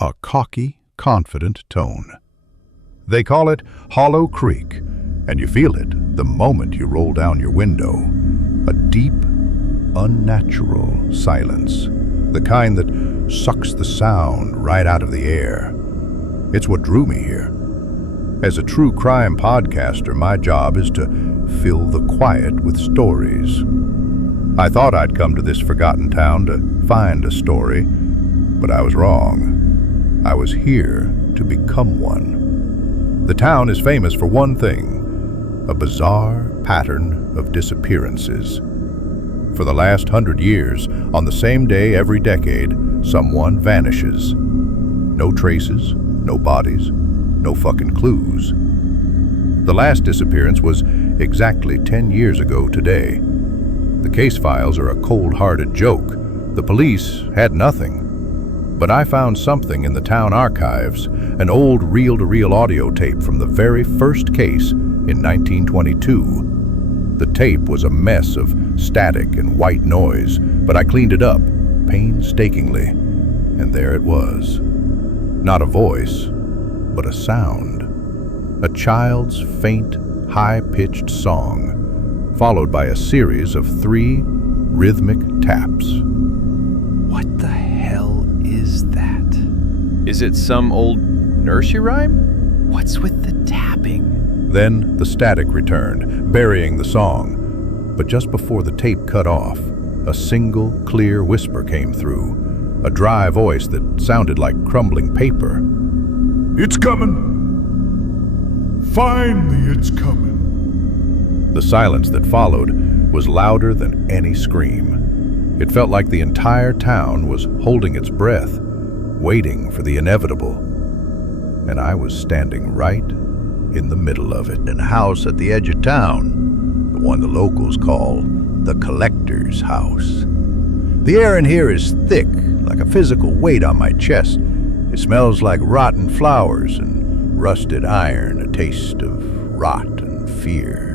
a cocky, confident tone. They call it Hollow Creek, and you feel it the moment you roll down your window. A deep, unnatural silence, the kind that sucks the sound right out of the air. It's what drew me here. As a true crime podcaster, my job is to fill the quiet with stories. I thought I'd come to this forgotten town to find a story, but I was wrong. I was here to become one. The town is famous for one thing: a bizarre pattern of disappearances. For the last 100 years, on the same day every decade, someone vanishes. No traces, no bodies, no fucking clues. The last disappearance was exactly 10 years ago today. The case files are a cold-hearted joke. The police had nothing. But I found something in the town archives, an old reel-to-reel audio tape from the very first case in 1922. The tape was a mess of static and white noise, but I cleaned it up painstakingly, and there it was. Not a voice, but a sound. A child's faint, high-pitched song, followed by a series of 3 rhythmic taps. What the hell is that? Is it some old nursery rhyme? What's with the tapping? Then the static returned, burying the song. But just before the tape cut off, a single, clear whisper came through, a dry voice that sounded like crumbling paper. It's coming! Finally, it's coming. The silence that followed was louder than any scream. It felt like the entire town was holding its breath, waiting for the inevitable. And I was standing right in the middle of it, in a house at the edge of town, the one the locals call the Collector's House. The air in here is thick, like a physical weight on my chest. It smells like rotten flowers and rusted iron, a taste of rot and fear.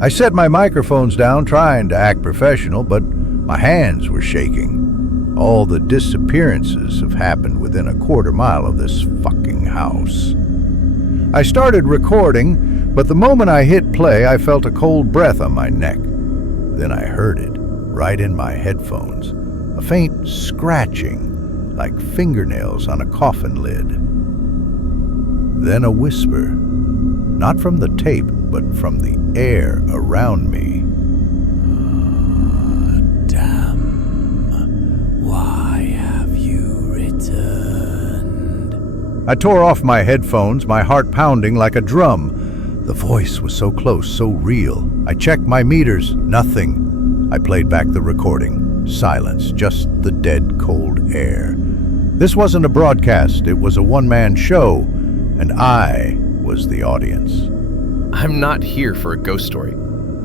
I set my microphones down, trying to act professional, but my hands were shaking. All the disappearances have happened within a quarter mile of this fucking house. I started recording, but the moment I hit play, I felt a cold breath on my neck. Then I heard it, right in my headphones, a faint scratching, like fingernails on a coffin lid. Then a whisper, not from the tape, but from the air around me. Damn. Why have you returned? I tore off my headphones, my heart pounding like a drum. The voice was so close, so real. I checked my meters, nothing. I played back the recording. Silence, just the dead, cold air. This wasn't a broadcast, it was a one-man show, and I was the audience. I'm not here for a ghost story.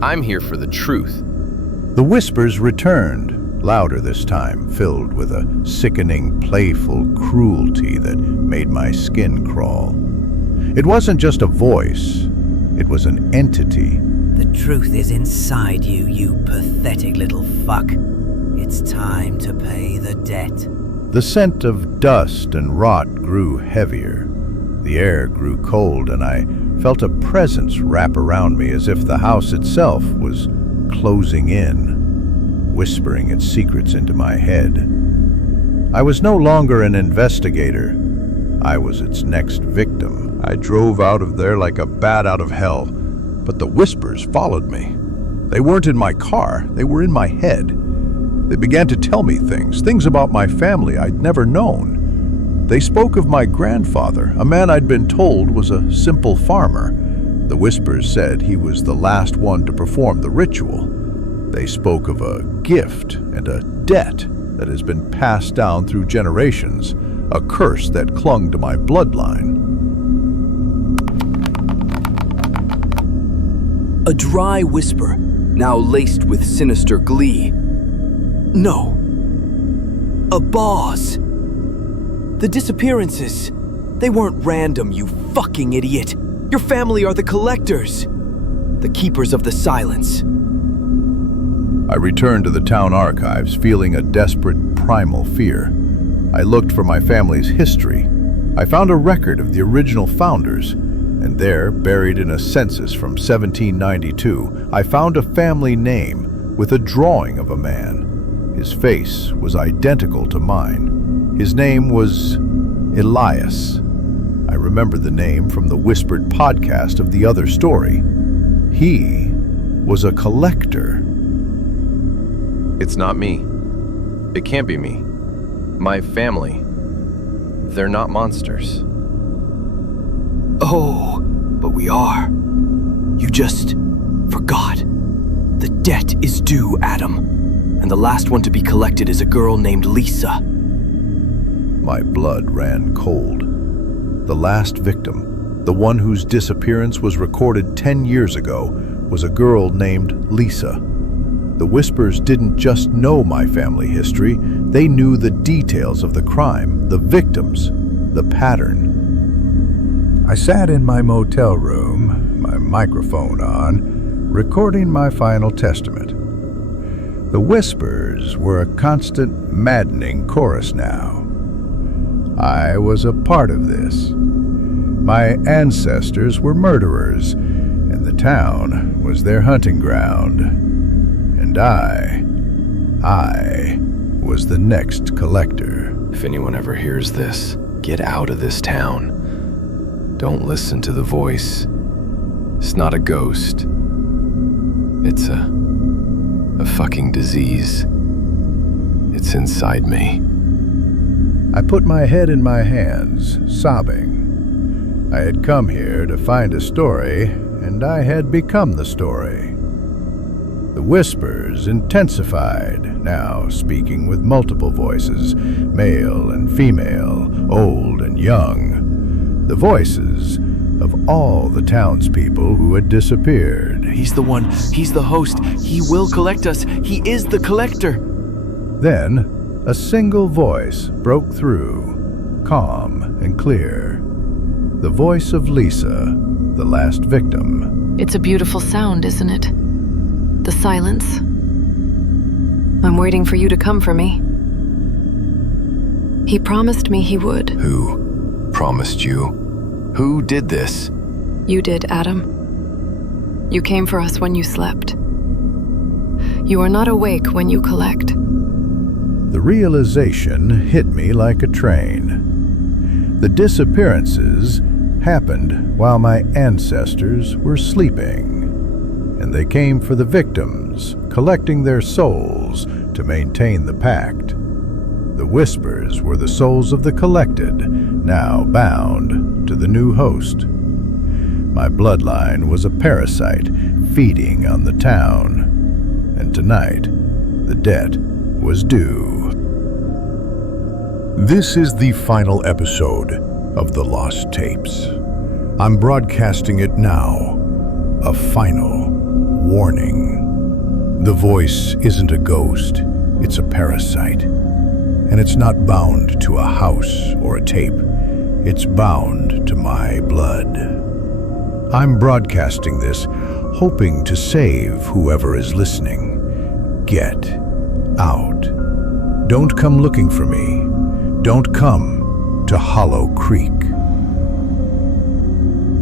I'm here for the truth. The whispers returned, louder this time, filled with a sickening, playful cruelty that made my skin crawl. It wasn't just a voice, it was an entity. The truth is inside you, you pathetic little fuck. It's time to pay the debt. The scent of dust and rot grew heavier. The air grew cold, and I felt a presence wrap around me as if the house itself was closing in, whispering its secrets into my head. I was no longer an investigator. I was its next victim. I drove out of there like a bat out of hell, but the whispers followed me. They weren't in my car, they were in my head. They began to tell me things about my family I'd never known. They spoke of my grandfather, a man I'd been told was a simple farmer. The whispers said he was the last one to perform the ritual. They spoke of a gift and a debt that has been passed down through generations, a curse that clung to my bloodline. A dry whisper, now laced with sinister glee. No. A boss. The disappearances, they weren't random, you fucking idiot. Your family are the Collectors, the keepers of the silence. I returned to the town archives, feeling a desperate primal fear. I looked for my family's history. I found a record of the original founders, and there, buried in a census from 1792, I found a family name with a drawing of a man. His face was identical to mine. His name was Elias. I remember the name from the whispered podcast of the other story. He was a collector. It's not me. It can't be me. My family. They're not monsters. Oh, but we are. You just forgot. The debt is due, Adam. And the last one to be collected is a girl named Lisa. My blood ran cold. The last victim, the one whose disappearance was recorded 10 years ago, was a girl named Lisa. The Whispers didn't just know my family history, they knew the details of the crime, the victims, the pattern. I sat in my motel room, my microphone on, recording my final testament. The Whispers were a constant, maddening chorus now. I was a part of this. My ancestors were murderers, and the town was their hunting ground. And I was the next collector. If anyone ever hears this, get out of this town. Don't listen to the voice. It's not a ghost. It's a fucking disease. It's inside me. I put my head in my hands, sobbing. I had come here to find a story, and I had become the story. The Whispers intensified, now speaking with multiple voices, male and female, old and young. The voices of all the townspeople who had disappeared. He's the one. He's the host. He will collect us. He is the collector. Then, a single voice broke through, calm and clear. The voice of Lisa, the last victim. It's a beautiful sound, isn't it? The silence. I'm waiting for you to come for me. He promised me he would. Who promised you? Who did this? You did, Adam. You came for us when you slept. You are not awake when you collect. The realization hit me like a train. The disappearances happened while my ancestors were sleeping, and they came for the victims, collecting their souls to maintain the pact. The Whispers were the souls of the collected, now bound to the new host. My bloodline was a parasite feeding on the town, and tonight the debt was due. This is the final episode of The Lost Tapes. I'm broadcasting it now. A final warning. The voice isn't a ghost, it's a parasite. And it's not bound to a house or a tape. It's bound to my blood. I'm broadcasting this, hoping to save whoever is listening. Get out. Don't come looking for me. Don't come to Hollow Creek.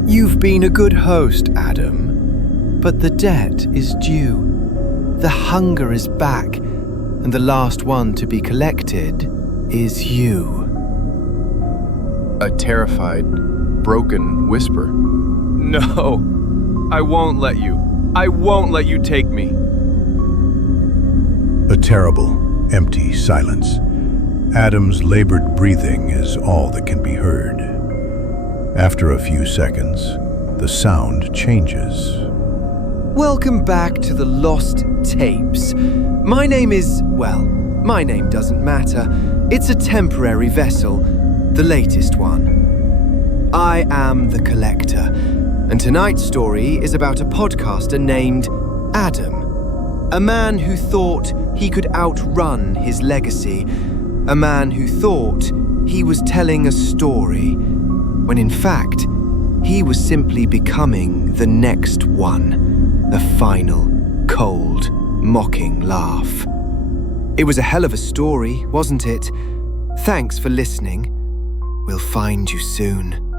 You've been a good host, Adam, but the debt is due. The hunger is back, and the last one to be collected is you. A terrified, broken whisper. No, I won't let you. I won't let you take me. A terrible, empty silence. Adam's labored breathing is all that can be heard. After a few seconds, the sound changes. Welcome back to the Lost Tapes. My name doesn't matter. It's a temporary vessel, the latest one. I am the collector, and tonight's story is about a podcaster named Adam. A man who thought he could outrun his legacy. A man who thought he was telling a story, when in fact, he was simply becoming the next one. A final, cold, mocking laugh. It was a hell of a story, wasn't it? Thanks for listening. We'll find you soon.